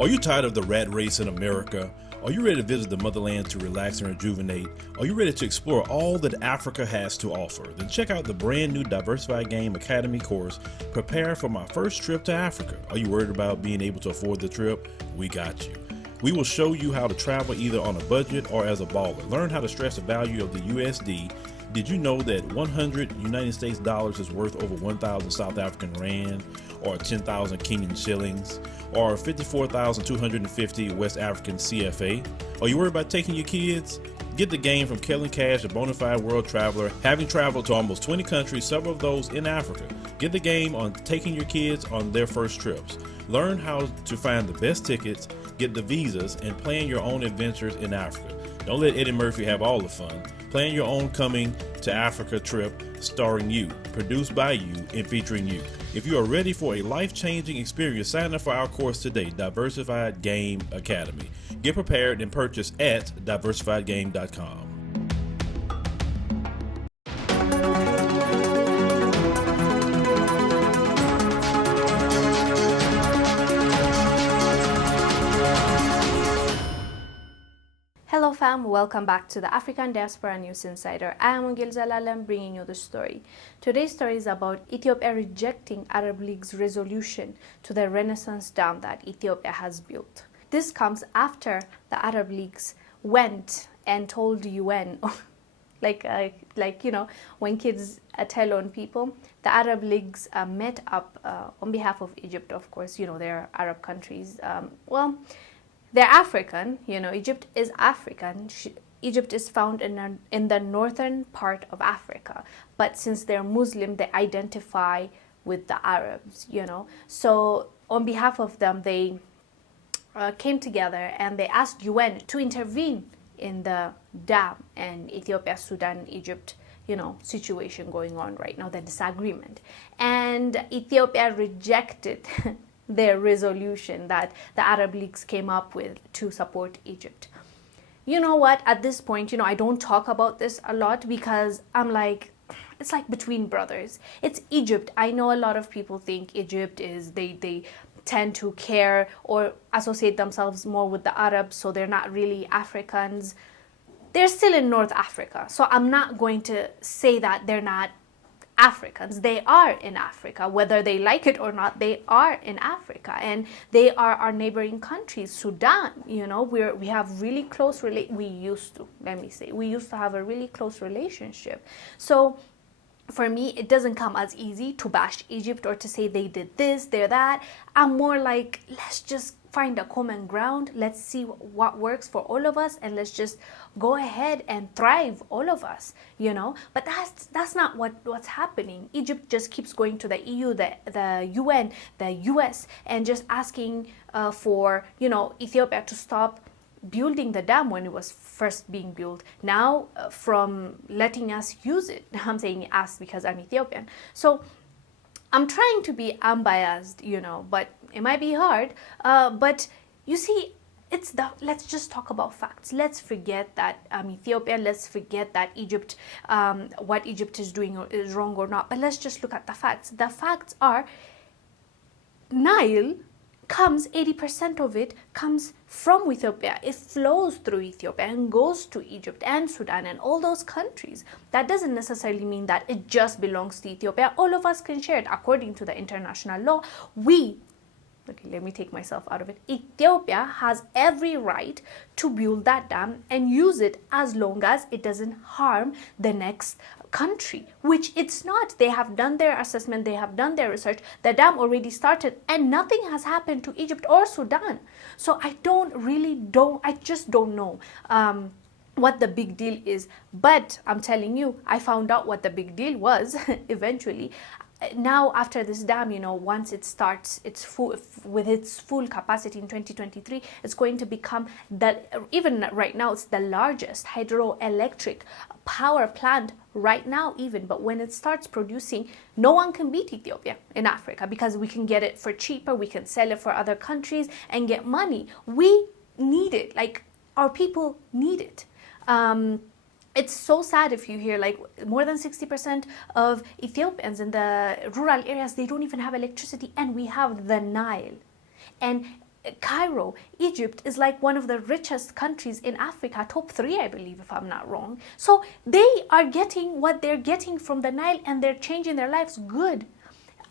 Are you tired of the rat race in America? Are you ready to visit the motherland to relax and rejuvenate? Are you ready to explore all that Africa has to offer? Then check out the brand new Diversified Game Academy course, Prepare for My First Trip to Africa. Are you worried about being able to afford the trip? We got you. We will show you how to travel either on a budget or as a baller. Learn how to stress the value of the USD. Did you know that 100 United States dollars is worth over 1,000 South African rand, or 10,000 Kenyan shillings, or 54,250 West African CFA? Are you worried about taking your kids? Get the game from Kellen Cash, a bona fide world traveler, having traveled to almost 20 countries, several of those in Africa. Get the game on taking your kids on their first trips. Learn how to find the best tickets, get the visas, and plan your own adventures in Africa. Don't let Eddie Murphy have all the fun. Plan your own coming to Africa trip starring you, produced by you, and featuring you. If you are ready for a life-changing experience, sign up for our course today, Diversified Game Academy. Get prepared and purchase at diversifiedgame.com. Hello fam, welcome back to the African Diaspora News Insider. I am Wongel Zelalem bringing you the story. Today's story is about Ethiopia rejecting Arab League's resolution to the Renaissance Dam that Ethiopia has built. This comes after the Arab Leagues went and told the UN, like when kids tell on people, the Arab Leagues met up on behalf of Egypt, of course, they're Arab countries. They're African, Egypt is African. Egypt is found in the northern part of Africa. But since they're Muslim, they identify with the Arabs, So on behalf of them, they came together and they asked UN to intervene in the dam and Ethiopia, Sudan, Egypt, situation going on right now, the disagreement. And Ethiopia rejected their resolution that the Arab Leagues came up with to support Egypt. You know what, at this point, I don't talk about this a lot because I'm like, it's like between brothers. It's Egypt. I know a lot of people think Egypt is, they tend to care or associate themselves more with the Arabs, so they're not really Africans. They're still in North Africa, so I'm not going to say that they're not Africans. They are in Africa, whether they like it or not. They are in Africa, and they are our neighboring countries. Sudan, we have really close we used to have a really close relationship. So for me, it doesn't come as easy to bash Egypt or to say they did this, they're that. I'm more like, let's just find a common ground. Let's see what works for all of us, and let's just go ahead and thrive, all of us, But that's not what's happening. Egypt just keeps going to the EU, the UN, the US, and just asking for, Ethiopia to stop building the dam when it was first being built. Now, from letting us use it, I'm saying us because I'm Ethiopian. So I'm trying to be unbiased, but it might be hard. But you see, let's just talk about facts. Let's forget that Ethiopia, let's forget that Egypt, what Egypt is doing is wrong or not. But let's just look at the facts. The facts are Nile comes, 80% of it comes from Ethiopia. It flows through Ethiopia and goes to Egypt and Sudan and all those countries. That doesn't necessarily mean that it just belongs to Ethiopia. All of us can share it according to the international law. Let me take myself out of it. Ethiopia has every right to build that dam and use it as long as it doesn't harm the next country, which it's not. They have done their assessment, they have done their research. The dam already started and nothing has happened to Egypt or Sudan. So I just don't know what the big deal is. But I'm telling you, I found out what the big deal was eventually. Now, after this dam, once it starts with its full capacity in 2023, it's going to become even right now, it's the largest hydroelectric power plant right now even. But when it starts producing, no one can beat Ethiopia in Africa because we can get it for cheaper, we can sell it for other countries and get money. We need it, our people need it. It's so sad if you hear more than 60% of Ethiopians in the rural areas, they don't even have electricity, and we have the Nile. And Cairo, Egypt is like one of the richest countries in Africa, top 3, I believe, if I'm not wrong. So they are getting what they're getting from the Nile, and they're changing their lives good.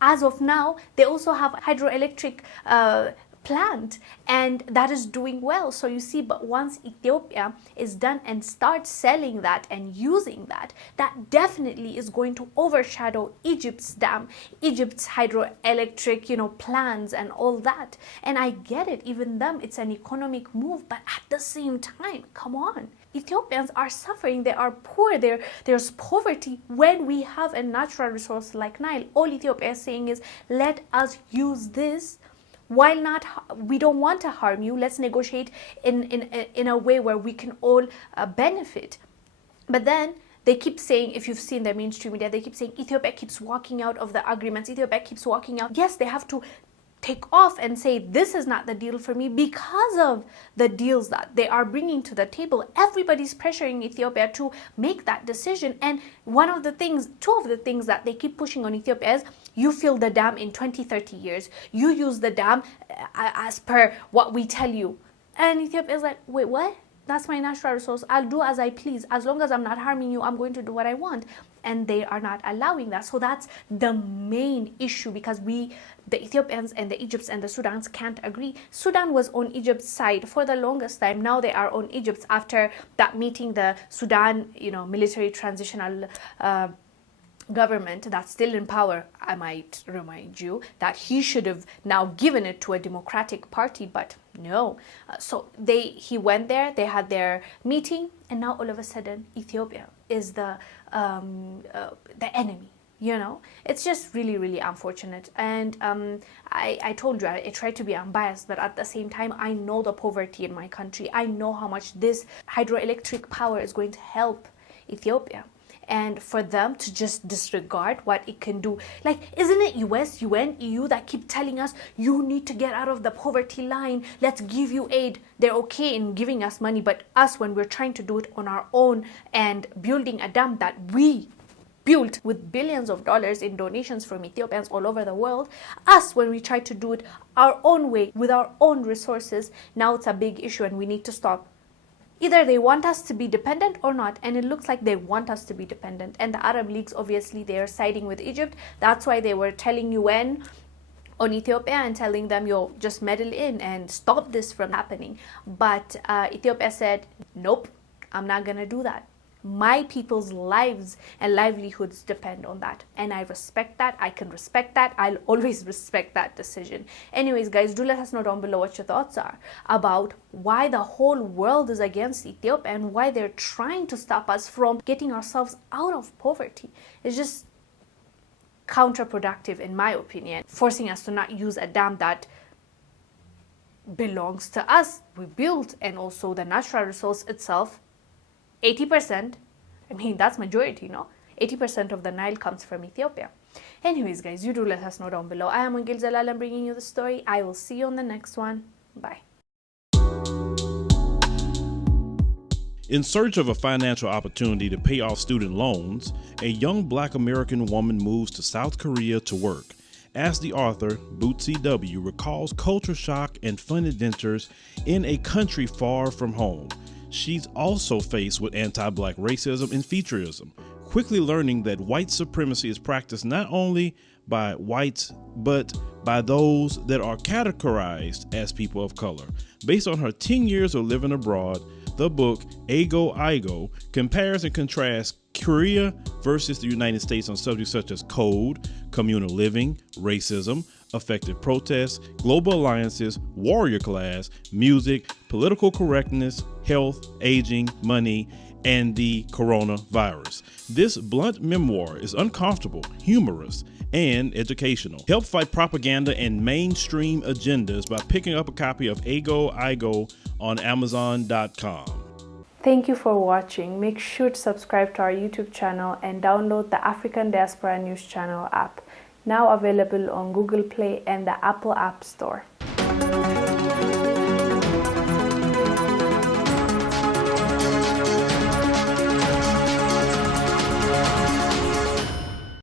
As of now, they also have hydroelectric plant, and that is doing well. So you see, but once Ethiopia is done and starts selling that and using that, that definitely is going to overshadow Egypt's dam, Egypt's hydroelectric, plans and all that. And I get it, even them, it's an economic move, but at the same time, come on. Ethiopians are suffering, they are poor, there's poverty when we have a natural resource like Nile. All Ethiopia is saying is, let us use this. While not, we don't want to harm you, let's negotiate in a way where we can all benefit. But then they keep saying, if you've seen the mainstream media, they keep saying Ethiopia keeps walking out of the agreements, Ethiopia keeps walking out. Yes, they have to take off and say, this is not the deal for me, because of the deals that they are bringing to the table. Everybody's pressuring Ethiopia to make that decision. And two of the things that they keep pushing on Ethiopia is, you fill the dam in 20-30 years. You use the dam as per what we tell you. And Ethiopia is like, wait, what? That's my natural resource. I'll do as I please. As long as I'm not harming you, I'm going to do what I want. And they are not allowing that. So that's the main issue, because the Ethiopians and the Egypts and the Sudans can't agree. Sudan was on Egypt's side for the longest time. Now they are on Egypt's after that meeting, the Sudan, military transitional government that's still in power. I might remind you that he should have now given it to a democratic party, but no. So he went there, they had their meeting, and now all of a sudden Ethiopia is the enemy. It's just really, really unfortunate. And I told you, I try to be unbiased, but at the same time, I know the poverty in my country. I know how much this hydroelectric power is going to help Ethiopia. And for them to just disregard what it can do. Like, isn't it US, UN, EU that keep telling us, you need to get out of the poverty line, let's give you aid. They're okay in giving us money, but us, when we're trying to do it on our own and building a dam that we built with billions of dollars in donations from Ethiopians all over the world, us, when we try to do it our own way, with our own resources, now it's a big issue and we need to stop. Either they want us to be dependent or not, and it looks like they want us to be dependent. And the Arab Leagues, obviously, they are siding with Egypt. That's why they were telling UN on Ethiopia and telling them, yo, just meddle in and stop this from happening. But Ethiopia said, nope, I'm not going to do that. My people's lives and livelihoods depend on that, and I respect that. I can respect that. I'll always respect that decision. Anyways, guys, do let us know down below what your thoughts are about why the whole world is against Ethiopia and why they're trying to stop us from getting ourselves out of poverty. It's just counterproductive, in my opinion, forcing us to not use a dam that belongs to us, we built, and also the natural resource itself. 80%, that's majority, 80% of the Nile comes from Ethiopia. Anyways, guys, you do let us know down below. I am Wongel Zelalem bringing you the story. I will see you on the next one. Bye. In search of a financial opportunity to pay off student loans, a young Black American woman moves to South Korea to work. As the author, Bootsy W., recalls culture shock and fun adventures in a country far from home, she's also faced with anti-Black racism and featureism, quickly learning that white supremacy is practiced not only by whites, but by those that are categorized as people of color. Based on her 10 years of living abroad, the book Ego Igo compares and contrasts Korea versus the United States on subjects such as code, communal living, racism, effective protests, global alliances, warrior class, music, political correctness, health, aging, money, and the coronavirus. This blunt memoir is uncomfortable, humorous, and educational. Help fight propaganda and mainstream agendas by picking up a copy of Ego Igo on Amazon.com. Thank you for watching. Make sure to subscribe to our YouTube channel and download the African Diaspora News Channel app, now available on Google Play and the Apple App Store.